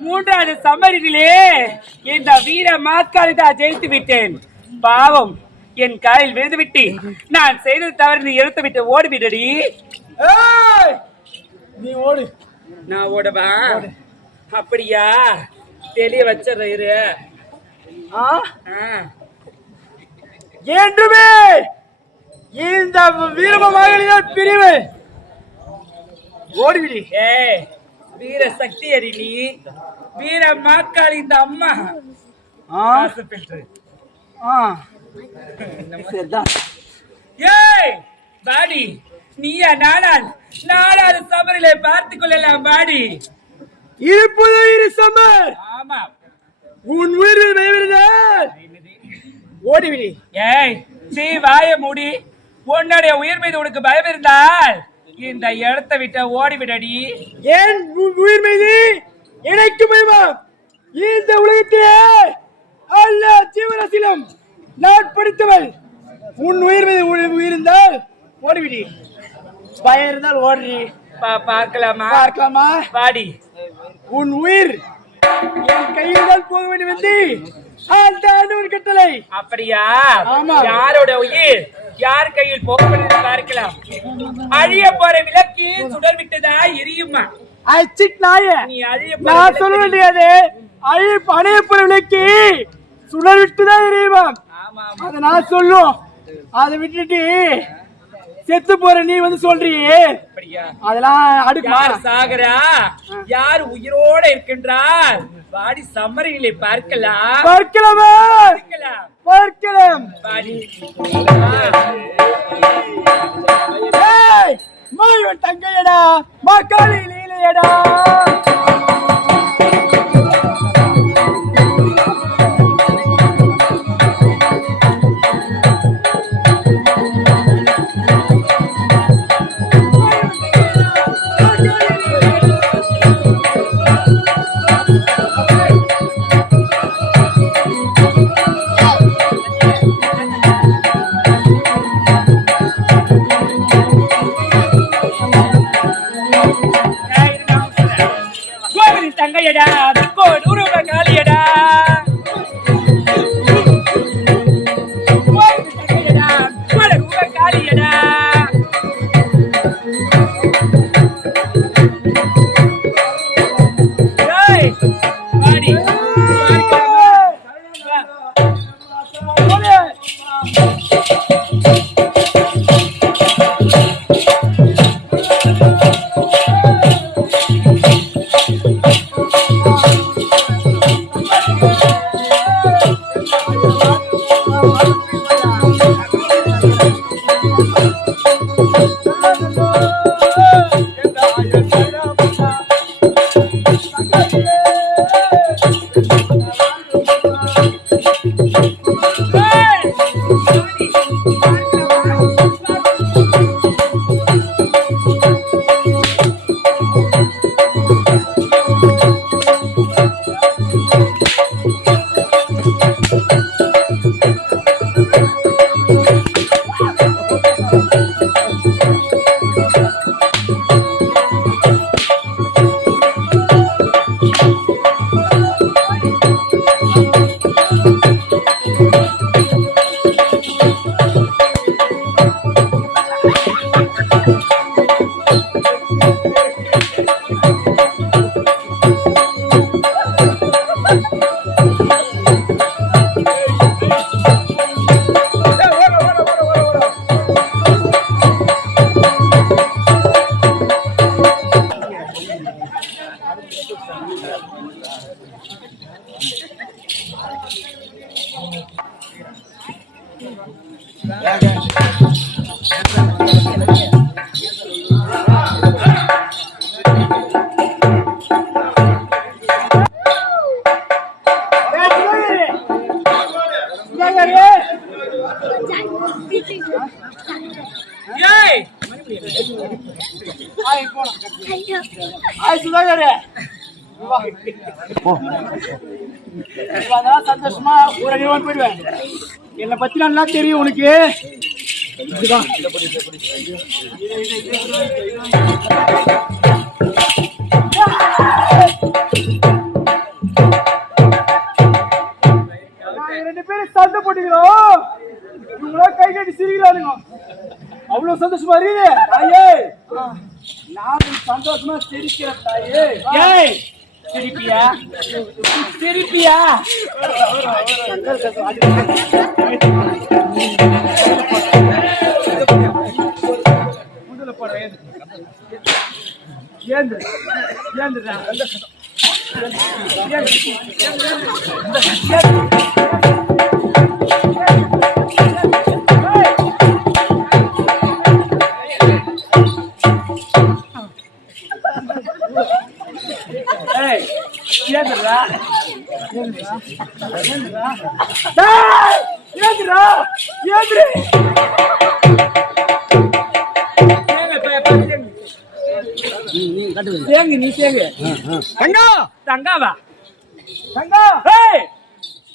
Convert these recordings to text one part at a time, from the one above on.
மூன்றாவது சம்மரிலே இந்த வீர மாக்காளி தான் ஜெயித்து விட்டேன். பாவம் என் காலில் விழுந்து விட்டு நான் செய்தது தவறு நீ எடுத்து விட்டு ஓடிவிடடி. ஏய்! நீ ஓடு. நான் ஓடவா? அப்படியா? தெளிய வச்சிடுறேன் இரு. ஆ? ஆ. என்றுமே இந்த வீரமமாக பிரிவு. ஓடிவிடி. ஏய் வீர சக்தி நீ வீர மாக்காளி இந்த அம்மா. ஏய் பாடி நீயா நானால்? நாலாவது சபரிலே பார்த்து கொள்ளலாம் பாடி இருப்பது இரு சமர். ஆமா. உன் உயிர் பயவிருந்தால் ஓடிவிடி ஏய் நீ வாய மூடி. உன்னுடைய உயிர் மீது உனக்கு பயம் இருந்தால் இந்த இடத்தை விட்டு ஓடிவிடடி. ஏன் உயிர் மீது எனக்கு பயமா இந்த உலகத்திலே அல்ல ஜீவராசிலும் நான் படித்தவள். உன் உயிர் மீது உ- உயிர் இருந்தால் ஓடிவிடி. பயம் இருந்தால் ஓடுறி. பா பார்க்கலாமா? பார்க்கலாமா? பாடி உன் உயிர் என் கையில் தான் போக வேண்டும் என்று அந்த ஆண்டவன் கட்டளை. அப்படியா? ஆமா. யாரோட உயிர்? யார் கையில் போகிறது பார்க்கலாம். அழிய போற விளக்கு சுடர் விட்டதா எரியுமா? அச்சிட் நாய. நீ அழிய போற நான் விளக்கு சொல்ல வேண்டியது அழி அணையப்புற விலைக்கு சுடர் விட்டு தான் எரியுமாம் ஆமா ஆமா. அதை நான் சொல்லும். அதை விட்டுட்டு செத்து போற நீ வந்து சொல்றியே. அதெல்லாம் அடுக்குமா? யார் சாகரா? யார் உயிரோட இருக்கின்றார்? வாடி சம்மரிகளை பார்க்கலாம். பார்க்கலாமா. பார்க்கலாம். பார்க்கலாம். வாடி மாயவன் தங்கையடா மா லீலையடா. கோவிலி போலாம். ஆய், சுதாகரே. வா. அதெல்லாம் சந்தோஷமா ஊரடிவான் போயிடுவேன். என்னை பத்தி நல்லா தெரியும் உனக்கு. ரெண்டு பேரும் சண்டை போட்டுக்கிறோம். இவங்களா கை கட்டி சிரிக்கிறானுங்க. அவ்வளவு சந்தோஷமா இருக்குது. தாயே. நான் சந்தோஷமா சிரிக்கிறேன் தாயே. ஏய் சிரிப்பியா சிரிப்பியா ஏந்து ஏந்துடா ஏய் சேங்க நீ சேங்க. தங்கா! தங்காவா? தங்கா! ஏய்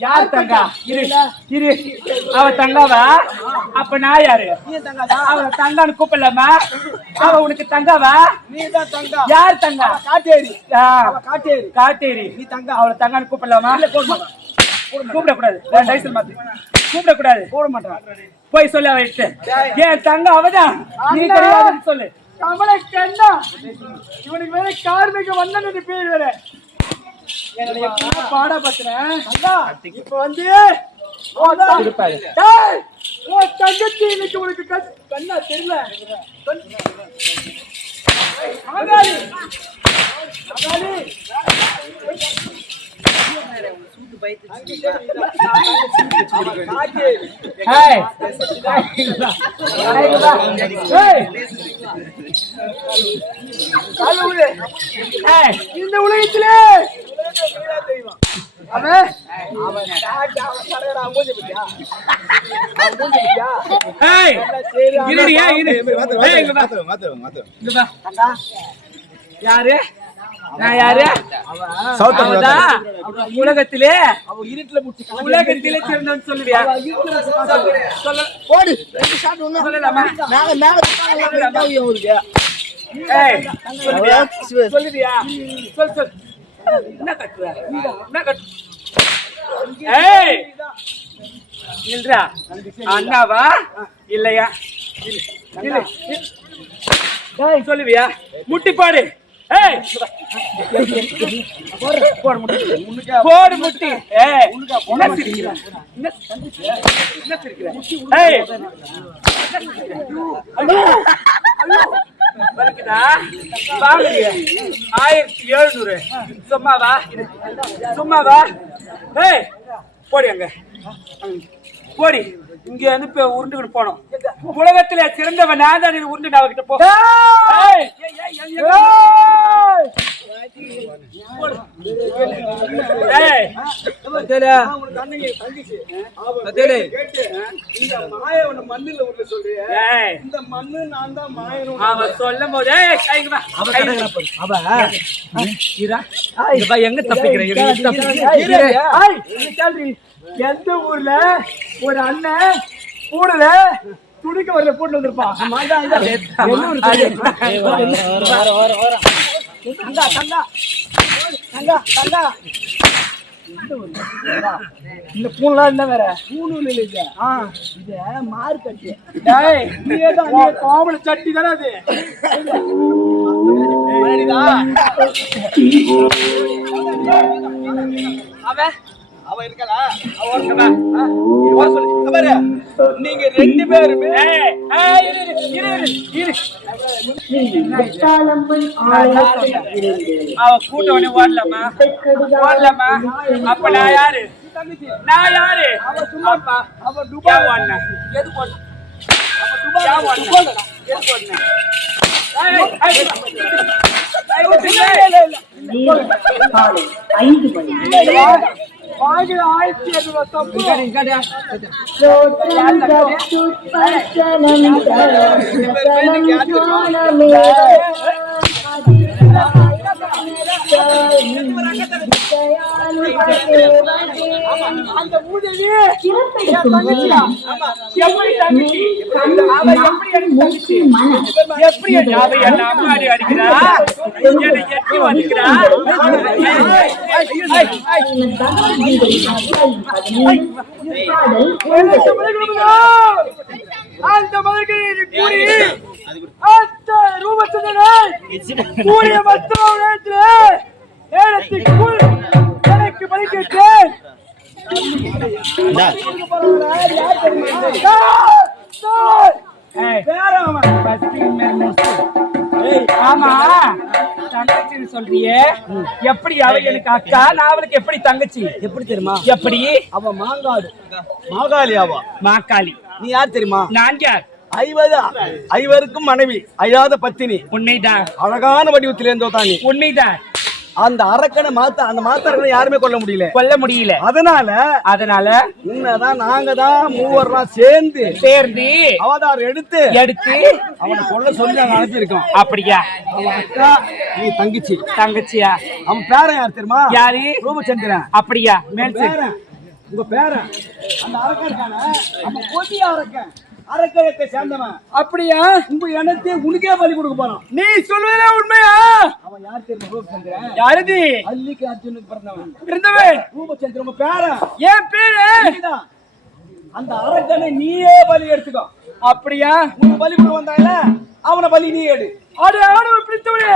யார் தங்கா? இரு இரு. அவ தங்காவா? அப்ப நான் யாரு? அவ தங்கான்னு கூப்பிடலாமா? அவ உனக்கு தங்காவா? தங்கா. யார் தங்கா? காட்டேரி. காட்டேரி. காட்டேரி. நீ தங்கா. அவளை தங்கான்னு கூப்பிடலாமா? கூப்பிடக்கூடாது. டைசல் மாத்து. கூப்பிடக்கூடாது. போட மாட்டான் போய் சொல்லு அவகிட்ட ஏன் தங்க அவதான்? நீ. கிடையாதுன்னு சொல்லு. கமலை கண்ணா இவனுக்கு வேற கார்மிக வந்தனது பேர் வேற. என்னுடைய பாட பத்திரேன் இப்ப வந்து தங்கச்சி இன்னைக்கு உனக்கு கண்- கண்ணா தெரியல. இந்த உலகத்திலே அவன் அவன் சரி யாரு நான் யாரு? அவதான் உலகத்திலே அவன் இருட்டுல முடிச்சு உலகத்திலே சிறந்தவன் சொல்லுவியா சொல்ல. போடு. சொல்லலாமா? ஏய் சொல்லுவியா சொல்லுவியா சொல் சொல். என்ன கட்டுற? என்ன கட்டு ஏய்! இல்லடா அண்ணாவா? இல்லையா? சொல்லுவியா? முட்டி பாடு. ஏய் போடு முட்டி. என்ன சிரிக்கிற? என்ன சிரிக்கிற? ஆயிரத்தி எழுநூறு. சும்மாவா? சும்மாவா? ஏய்! போடி அங்க. போடி. இங்க வந்து இப்ப உருண்டுகிட்டு போனோம் உலகத்துல சிறந்தவன் நான் தான் உருண்டு அவகிட்ட போ. எங்க தப்பிக்கிற எந்த ஊர்ல ஒரு அண்ணன் கூடல துணிக்க வரல போட்டு வந்திருப்பான். இந்த பூன்லாம் என்ன வேற? பூணு இல்ல ஆ. இது மாறு கட்டி காவல சட்டி தானே அது? அவன் அவன் இருக்கலா இருக்கலா சொல்லு பாரு நீங்க ரெண்டு பேருமே ஏய், ஏய், அவ ஓடலாமா ஓடலாமா அப்ப நான் யாரு நான் யாரு அவ துபாய் ஏன் ஓடின எது ஓடின ஏன் ஓடின எது ஆயிரத்தி தப்பு அந்த தங்கச்சியா எப்படி தங்கச்சி எப்படி அடிக்கிறா எட்டி வலிக்கிறா அந்த மதற்கு கூறி அந்த ரூபச்சந்திரனை சூரிய மஸ்தவ நேரத்திலே நேரத்திற்குள் எனக்கு இனிமேல் next. ஆமா தங்கச்சின்னு சொல்றியே? எப்படி அவ எனக்கு அக்கா நான் அவளுக்கு எப்படி தங்கச்சி? எப்படி தெரியுமா? எப்படி? அவ மாங்காடு. மாகாளியாவா? மாக்காளி. நீ யார் தெரியுமா? நான் யார்? ஐவதா ஐவருக்கும் மனைவி. அழியாத பத்தினி. உன்னைதான். அழகான வடிவத்தில் இருந்தோ தான். உன்னைதான். அந்த அரக்கனை மாத்த அந்த மாத்தரக்கனை யாருமே கொல்ல முடியல. கொல்ல முடியல. அதனால அதனால உன்னதான் நாங்க தான் மூவர்லாம் சேர்ந்து சேர்ந்து அவதாரம் எடுத்து எடுத்து அவனை கொல்ல சொல்லி நாங்க அனுப்பியிருக்கோம். அப்படியா? அக்கா நீ தங்கச்சி. தங்கச்சியா? அவன் பேரன் யார் தெரியுமா? யாரு? ரூபச்சந்திரன். அப்படியா? மேல் பேரன் உங்க பேரன். அந்த அரக்கன் அவன் அரக்கன். அரக்கத்தை சேர்ந்தவன். அப்படியா? உங்க இனத்தை உனக்கே பலி கொடுக்க போறான். நீ சொல்வதே உண்மையா? அவன் யார் தெரியுமா? யாருதி அல்லிக்கு அர்ஜுனுக்கு பிறந்தவன். இருந்தவன் ரூபச்சந்திரன் உங்க பேரன் என் பேரு. அந்த அரக்கனை நீயே பலி எடுத்துக்கோ. அப்படியா? உனக்கு பலி கொண்டு வந்தாயில அவனை பலி நீ எடு. அடு ஆணவம் பிடித்தவனே.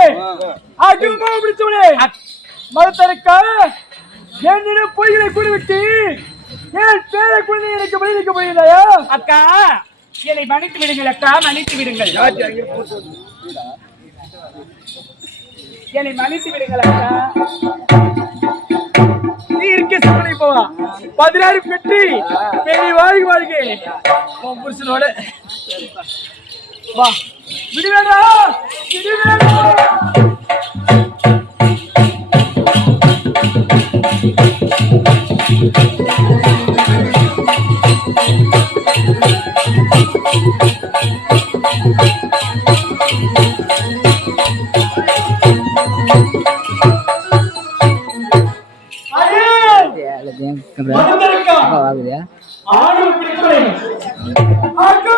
அடிமம் பிடித்தவனே. மதத்தருக்கா என்னிடம் பொய்களை கூறிவிட்டு என் பேரை குழந்தை எனக்கு பதிலிக்க போகிறாயா அக்கா என்னை மன்னித்து விடுங்கள் அக்கா மன்னித்து விடுங்கள். என்னை மன்னித்து விடுங்கள் அக்கா. நீ இருக்க சூழ்நிலை போவா. பதினாறு பெற்றி பெரிய வாழ்க்கை வாழ்க்கை புருஷனோட. வா. விடுவேடா. விடுவேடா. ஆணவம் பிடித்தவனே. அக்கா